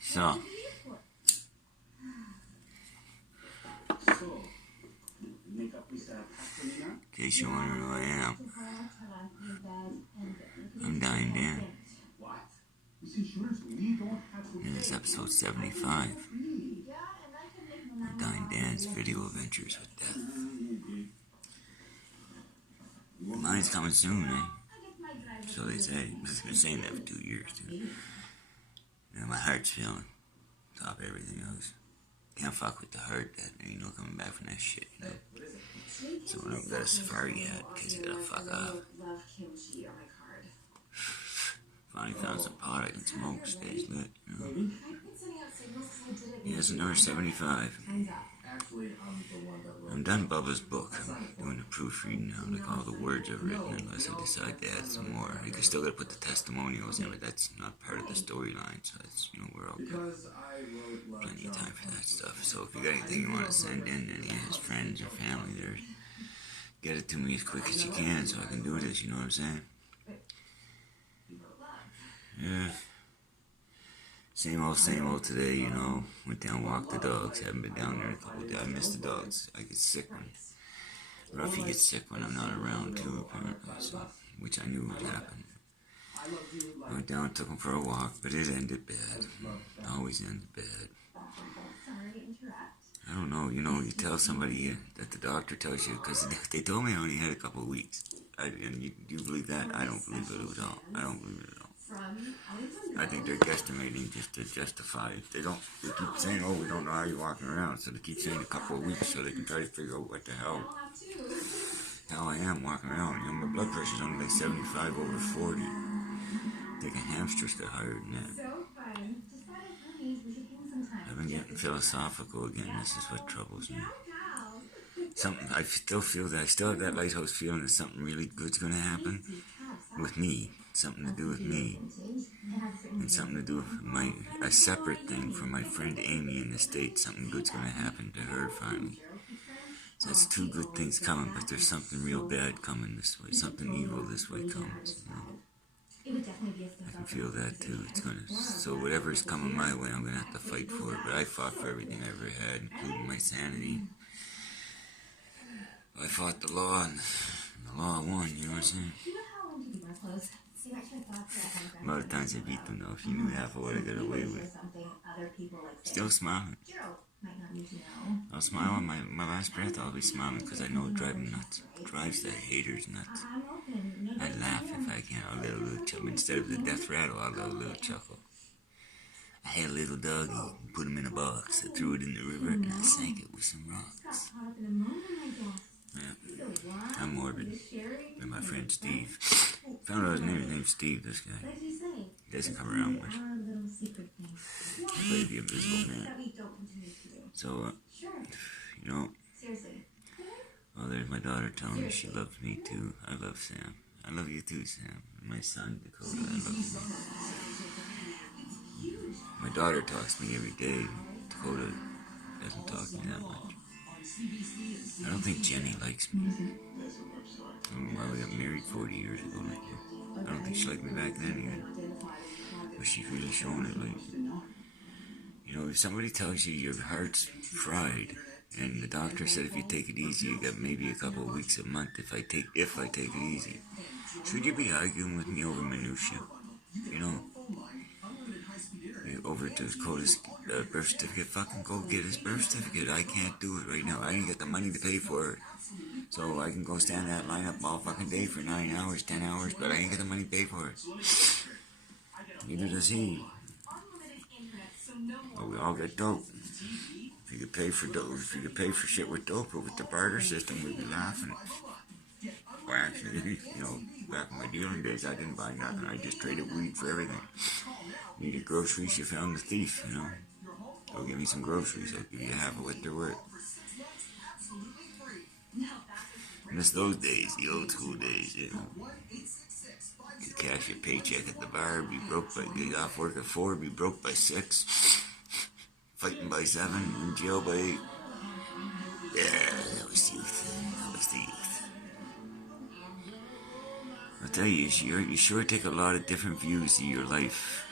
So, in case you're wondering who I am, I'm dying Dan. And this is episode 75 of Dying Dan's Video Adventures with Death. Mine's coming soon, eh? So they say. I've been saying that for 2 years, too. You know, my heart's feeling top of everything else. Can't fuck with the heart, that ain't no coming back from that shit, you know? So I don't got a safari yet, because you gotta fuck off. Finally found some pot I can smoke, stays lit, you know? Yeah, it's number 75. I'm done Bubba's book. I'm doing the proofreading now, like all the words I've written, unless I decide to add some more. You can still gotta put the testimonials in, but that's not part of the storyline, so that's, you know, we're all good. Plenty of time for that stuff. So if you got anything you want to send in, any of his friends or family there, get it to me as quick as you can so I can do this, you know what I'm saying? Yeah. Same old today, you know. Went down, walked the dogs. Haven't been down there in a couple of days. I miss the dogs. I get sick when Ruffy gets sick when I'm not around too, apparently. So, which I knew would happen. I went down, took him for a walk, but it ended bad. Always ended bad. I don't know, you know, you tell somebody that the doctor tells you, because they told me I only had a couple of weeks. And you believe that? I don't believe it at all. I don't believe it at all. I think they're guesstimating just to justify it. They keep saying, oh, we don't know how you're walking around, so they keep saying a couple of weeks so they can try to figure out what the hell I am walking around. You know, my blood pressure's only like 75 over 40. I think a hamster's got higher than that. I've been getting philosophical again. This is what troubles me. I still feel that I still have that lighthouse feeling that something really good's going to happen with me. Something to do with me. And something to do with a separate thing from my friend Amy in the States. Something good's going to happen to her finally. So that's two good things coming, but there's something real bad coming this way. Something evil this way comes. You know? I can feel that too. So whatever's coming my way, I'm going to have to fight for it. But I fought for everything I ever had, including my sanity. I fought the law, and the law won, you know what I'm saying? A lot of times I beat them though. If you knew half of what I got away with. Still smiling. I'll smile on my last breath. I'll be smiling because I know it drives them nuts. It drives the haters nuts. I laugh if I can. I'll let a little chuckle. Instead of the death rattle, I'll let a little chuckle. I had a little doggy, put him in a box. I threw it in the river and I sank it with some rocks. Yeah. I'm morbid. And my friend Steve. Found out his name's Steve, this guy. He doesn't come around much. He played the invisible man. So, you know, oh, there's my daughter telling me she loves me too. I love Sam. I love you too, Sam. My son, Dakota, I love you. My daughter talks to me every day. Dakota doesn't talk to me that much. I don't think Jenny likes me. I don't know why we got married 40 years ago like that. I don't think she liked me back then either. But she's really showing it lately. You know, if somebody tells you your heart's fried, and the doctor said if you take it easy, you got maybe a couple of weeks, a month if I take it easy, should you be arguing with me over minutia? You know? Over to Dakota's birth certificate, fucking go get his birth certificate. I can't do it right now. I ain't got the money to pay for it. So I can go stand in that lineup all fucking day for 9 hours, 10 hours, but I ain't got the money to pay for it. Neither does he. But we all get dope. If you could pay for dope, if you could pay for shit with dope or with the barter system, we'd be laughing. Well, actually, you know, back in my dealing days, I didn't buy nothing. I just traded weed for everything. Needed groceries, you found the thief, you know. Go give me some groceries, I'll give you half of what they're worth. Miss those days, the old school days, you know. Could cash your paycheck at the bar, be broke by, get off work at 4, be broke by 6. Fighting by 7, in jail by 8. Yeah, that was youth. That was the youth. I'll tell you, you sure take a lot of different views of your life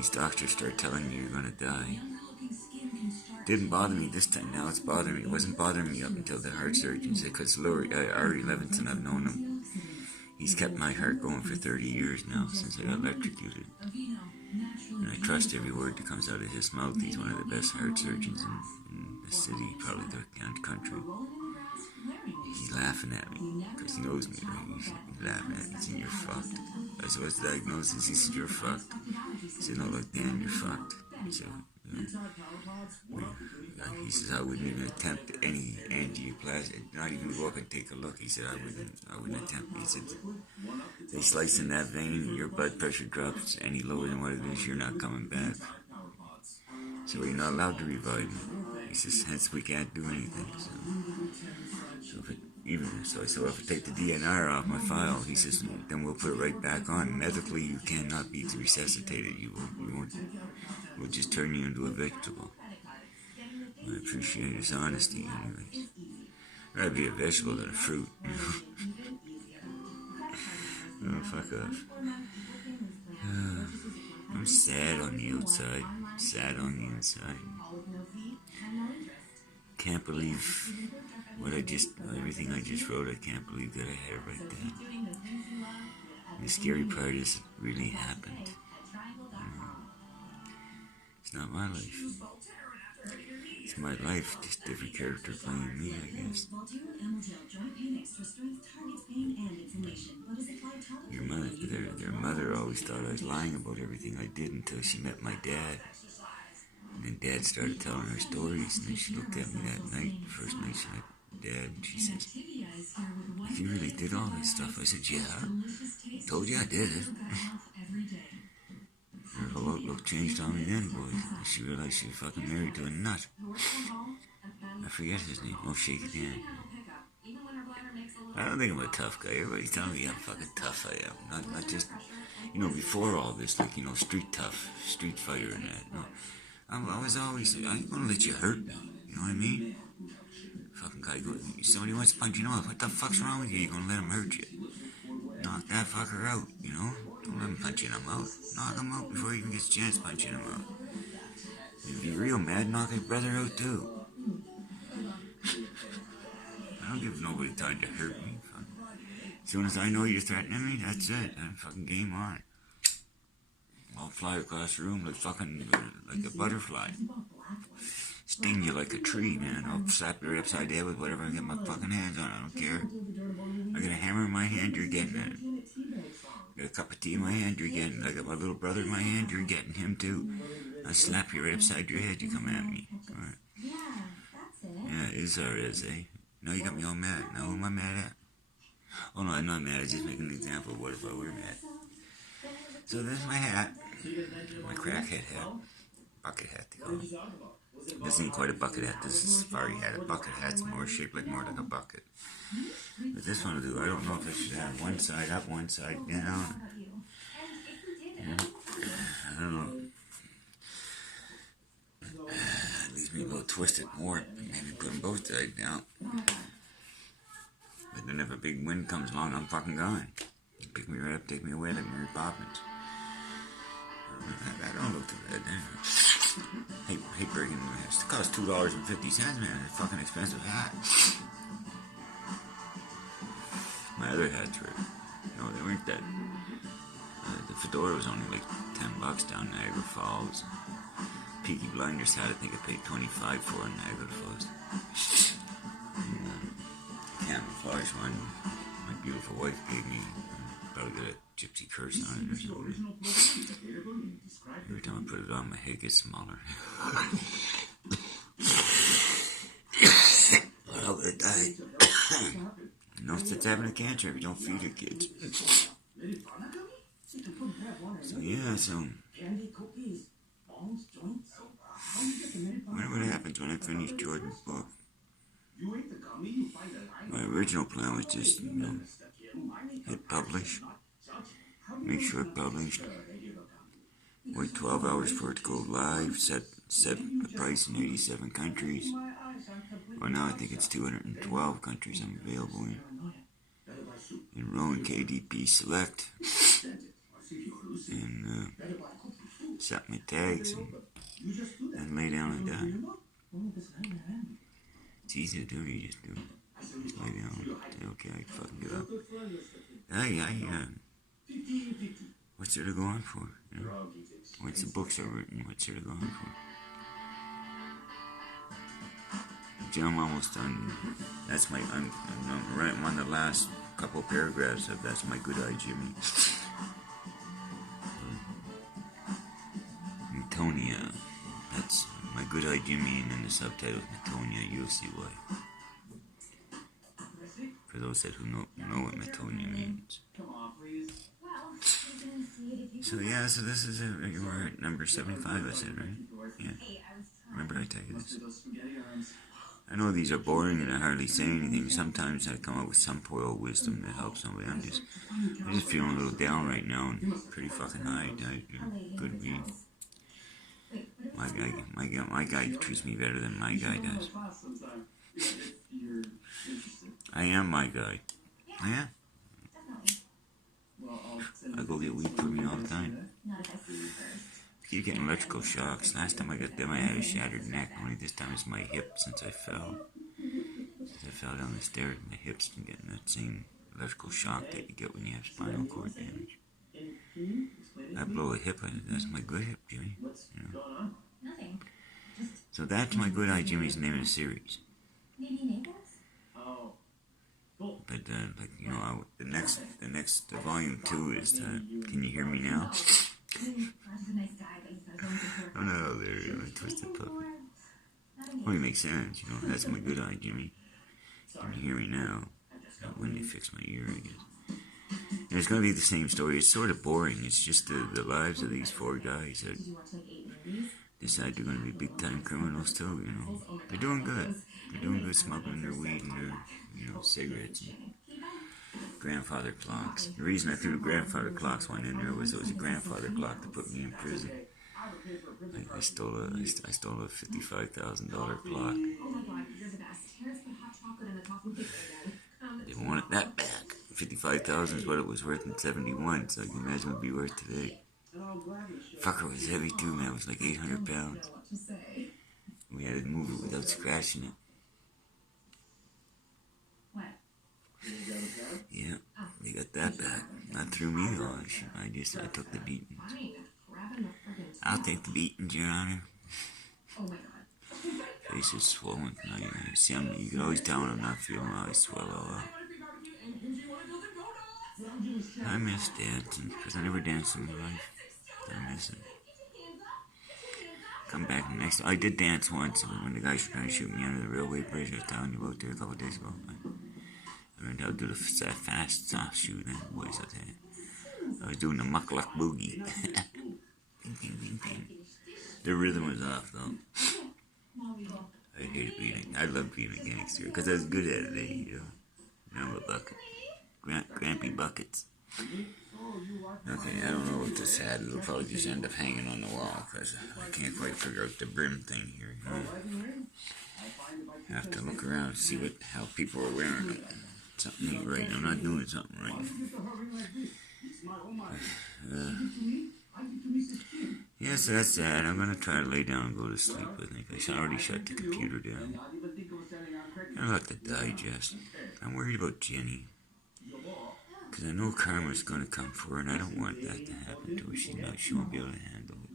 these doctors start telling you you're gonna die. Didn't bother me this time. Now it's bothering me. It wasn't bothering me up until the heart surgeon said, because Ari Levinson, I've known him. He's kept my heart going for 30 years now since I got electrocuted. And I trust every word that comes out of his mouth. He's one of the best heart surgeons in the city, probably the country. He's laughing at me because he knows me, right? He's laughing at me. He said, "You're fucked." I said, "What's the diagnosis?" He said, "You're fucked." He said, "No, look, Dan, you're fucked." He said, he says, "I wouldn't even attempt any angioplasty, not even go up and take a look." He said, I wouldn't attempt. He said, "They slice in that vein, your blood pressure drops any lower than what it is, you're not coming back. So you're not allowed to revive me." He says, "Hence we can't do anything." So I said, "Well, if I take the DNR off my file," he says, "then we'll put it right back on. Medically, you cannot be resuscitated. We'll just turn you into a vegetable." I appreciate his honesty, anyways. I'd rather be a vegetable than a fruit, you know. Oh, fuck off. I'm sad on the outside. Sad on the inside. Can't believe everything I just wrote. I can't believe that I had it right there. And the scary part is it really happened. It's not my life. It's my life, just different character playing me, I guess. Their mother always thought I was lying about everything I did until she met my dad. And then Dad started telling her stories, and then she looked at me that night, the first night she met Dad, and she said, "If you really did all this stuff?" I said, "Yeah. I told you I did it." Her whole outlook changed on me then, boys. She realized she was fucking married to a nut. I forget his name. Oh, Shake It Hand. I don't think I'm a tough guy. Everybody's telling me how fucking tough I am. Not just, before all this, like, street tough, street fighter and that. No. I was always, I ain't gonna let you hurt me. You know what I mean? Fucking guy, somebody wants to punch you in the mouth. What the fuck's wrong with you? You gonna let him hurt you? Knock that fucker out, Don't let him punch you in the mouth. Knock him out before he even gets a chance to punch you in the mouth. If you're real mad, knock his brother out too. I don't give nobody time to hurt me. As soon as I know you're threatening me, that's it. I'm fucking game on. I'll fly across the room like a butterfly. Sting you like a tree, man. I'll slap you right upside the head with whatever I get my fucking hands on. I don't care. I got a hammer in my hand, you're getting it. I got a cup of tea in my hand, you're getting it. I got my little brother in my hand, you're getting him too. I'll slap you right upside your head, you come at me. Alright. Yeah, it is or is, eh? No, you got me all mad. Now who am I mad at? Oh no, I'm not mad. I was just making an example of what if I were mad. So there's my hat. My crackhead hat. Bucket hat, they call it. This ain't quite a bucket hat. This is a safari hat. A bucket hat's more shaped more like a bucket. But this one will do. I don't know if I should have one side up, one side down. I don't know. It leaves me a little twisted more. Maybe put them both sides down. But then if a big wind comes along, I'm fucking gone. Pick me right up, take me away like Mary Poppins. That don't look too bad, hate breaking the hat. It costs $2.50, man. It's a fucking expensive hat. My other hats were, they weren't that. The fedora was only like $10 down Niagara Falls. Peaky Blinders hat, I think I paid $25 for in Niagara Falls. Camouflage one, my beautiful wife gave me. Probably got a gypsy curse on it or something. Every time I put it on, my head gets smaller. How could I die? It's having a cancer if you don't feed your kids. So yeah, I wonder what happens when I finish Jordan's book. My original plan was just, hit publish, make sure it published, wait 12 hours for it to go live, set the price in 87 countries. Well, now I think it's 212 countries I'm available in. Enroll in KDP Select, and set my tags, and lay down and die. It's easy to do, you just do it. Just lay down, say, okay, I fucking give up. What's there to go on for? You know? Once the books are written, what's there to go on for? I'm almost done. That's my, I'm on the last couple paragraphs of That's My Good Eye Jimmy. Metonia. That's My Good Eye Jimmy, and then the subtitle is Metonia. You'll see why. For those that who know what Metonia means. So yeah, so this is it. You were at number 75, I said, right? Yeah. Remember I tell you this? I know these are boring and I hardly say anything. Sometimes I come up with some poor old wisdom that helps somebody. I'm just feeling a little down right now and pretty fucking high. Good read. My guy treats me better than my guy does. I am my guy. Yeah. I go get weed for me all the time. I keep getting electrical shocks. Last time I got them, I had a shattered neck. Only this time it's my hip since I fell. Since I fell down the stairs, my hip's been getting that same electrical shock that you get when you have spinal cord damage. I blow a hip, that's my good hip, Jimmy. You know? So that's My Good Eye Jimmy's name of the series. But like you know, the next volume 2 is Can You Hear Me Now? I'm not out there, you know, twisted puppy. Only makes sense, you know. That's My Good Eye Jimmy. Can you hear me now? When they fix my ear, I guess. And it's going to be the same story. It's sort of boring. It's just the lives of these 4 guys that decide they're going to be big-time criminals too, you know. They're doing good. They're doing good smuggling their weed and their, you know, cigarettes and grandfather clocks. The reason I threw the grandfather clocks one in there was it was a grandfather clock that put me in prison. I stole a $55,000 clock. They wanted that back. 55,000 is what it was worth in 71, so you can imagine what it'd be worth today. Fucker was heavy too, man. It was like 800 pounds. We had to move it without scratching it. Yeah, they got that back. Not through me though. I took the beatings. I'll take the beatings, Your Honor. Face is swollen tonight. See, you can always tell when I'm not feeling well. I swell all up. I miss dancing because I never danced in my life. I miss it. Come back next. I did dance once when the guys were trying to shoot me under the railway bridge I was telling you about there a couple of days ago. I learned how to do the fast, soft shoe then, boys, I'll tell you. I was doing the muckluck boogie. Bing, bing, bing, bing. The rhythm was off, though. I hated being I loved being a gangster, because I was good at it, you know. Now I'm a bucket. Grampy buckets. Okay, I don't know what this had. It'll probably just end up hanging on the wall, because I can't quite figure out the brim thing here. You know? I have to look around and see how people are wearing it. Something ain't right. I'm not doing something right. Yes, that's that. I'm going to try to lay down and go to sleep, I think. I already shut the computer down. I like to digest. I'm worried about Jenny. Because I know karma's going to come for her, and I don't want that to happen to her. She won't be able to handle it.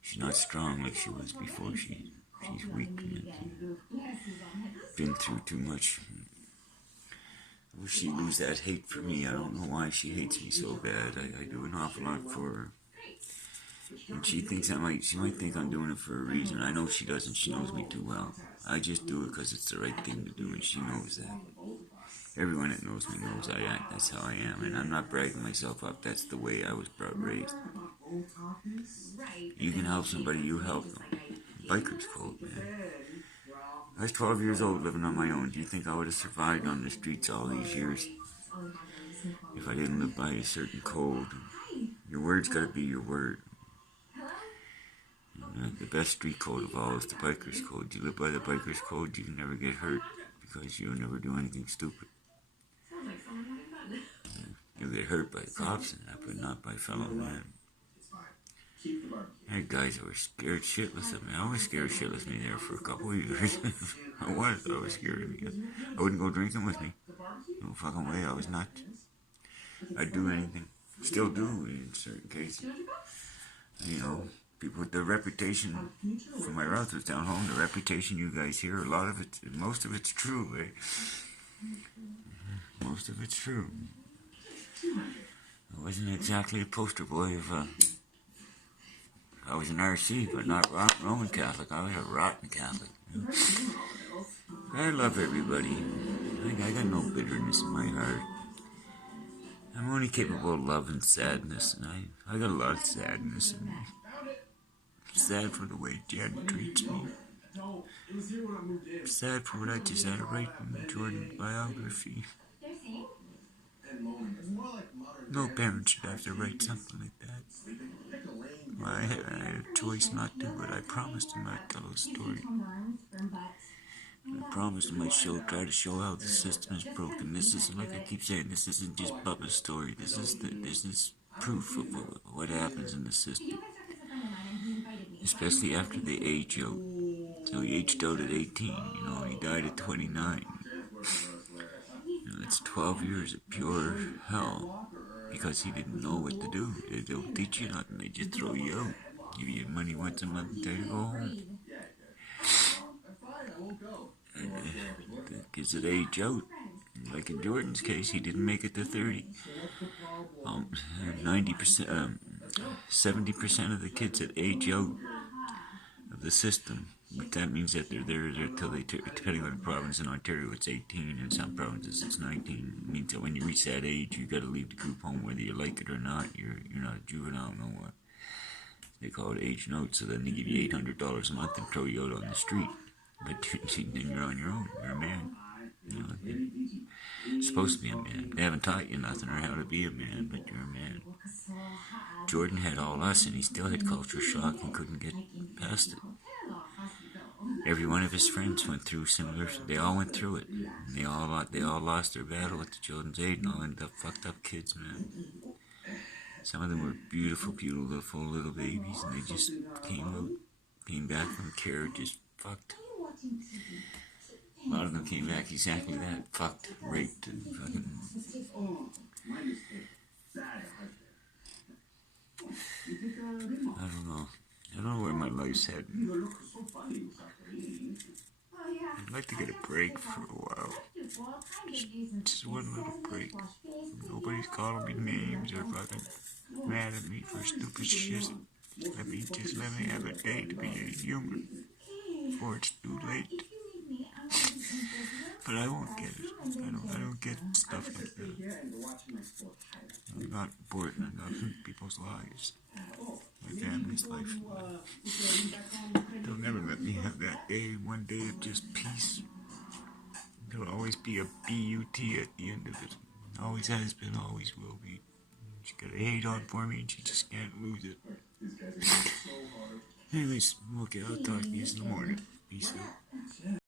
She's not strong like she was before. She's weak and been through too much. I wish she'd lose that hate for me. I don't know why she hates me so bad. I do an awful lot for her. And she thinks she might think I'm doing it for a reason. I know she doesn't. She knows me too well. I just do it because it's the right thing to do, and she knows that. Everyone that knows me knows I act. That's how I am, and I'm not bragging myself up. That's the way I was raised. You can help somebody, you help them. Biker's code, man. I was 12 years old living on my own. Do you think I would have survived on the streets all these years if I didn't live by a certain code? Your word's got to be your word. The best street code of all is the biker's code. You live by the biker's code, you never get hurt because you'll never do anything stupid. You'll get hurt by cops and that, but not by fellow men. I had guys that were scared shitless of me. I was scared shitless of me there for a couple of years. I was scared of me. I wouldn't go drinking with me. No fucking way, I was not. I'd do anything. Still do in certain cases. You know, people with the reputation from my relatives down home, the reputation you guys hear, a lot of it, most of it's true, eh? Most of it's true. I wasn't exactly a poster boy of, I was an RC, but not Roman Catholic. I was a rotten Catholic. You know? I love everybody. I got no bitterness in my heart. I'm only capable of love and sadness, and I got a lot of sadness in me. I'm sad for the way Jen treats me. I'm sad for what I just had to write in Jordan's biography. No parent should have to write something like that. Well, I had a choice not to, but I promised him I'd tell a story. I promised him I'd try to show how the system is broken. This is, like I keep saying, this isn't just Bubba's story. This is proof of what happens in the system. Especially after they age out. So he aged out at 18, you know, and he died at 29. You know, it's 12 years of pure hell. Because he didn't know what to do. They don't teach you nothing. They just throw you out. Give you money once a month and tell you to go home. And the kids that age out, like in Jordan's case, he didn't make it to 30. 90%, 70% of the kids that age out of the system, but that means that they're there till they, depending on the province, in Ontario it's 18, in some provinces it's 19. It means that when you reach that age, you gotta leave the group home, whether you like it or not. You're not a juvenile no more. They call it age note, so then they give you $800 a month and throw you out on the street. But then you're on your own. You're a man. You know, you're supposed to be a man. They haven't taught you nothing or how to be a man, but you're a man. Jordan had all us, and he still had culture shock and couldn't get past it. Every one of his friends went through similar. They all went through it. And they all lost their battle at the children's aid, and all ended up fucked up kids, man. Some of them were beautiful little babies, and they just came back from care just fucked. A lot of them came back exactly that, fucked, raped, and fucking. I don't know. I don't know where my life's heading. I'd like to get a break for a while. Just one little break. Nobody's calling me names or fucking mad at me for stupid shit. Let me have a day to be human before it's too late. But I won't get it. I don't get stuff like that. I'm not important enough in people's lives. My family's life. They'll never let me have that day, one day of just peace. There'll always be a B-U-T at the end of it. Always has been, always will be. She's got a hate on for me and she just can't lose it. Anyways, okay, I'll talk to you in the morning. Peace out.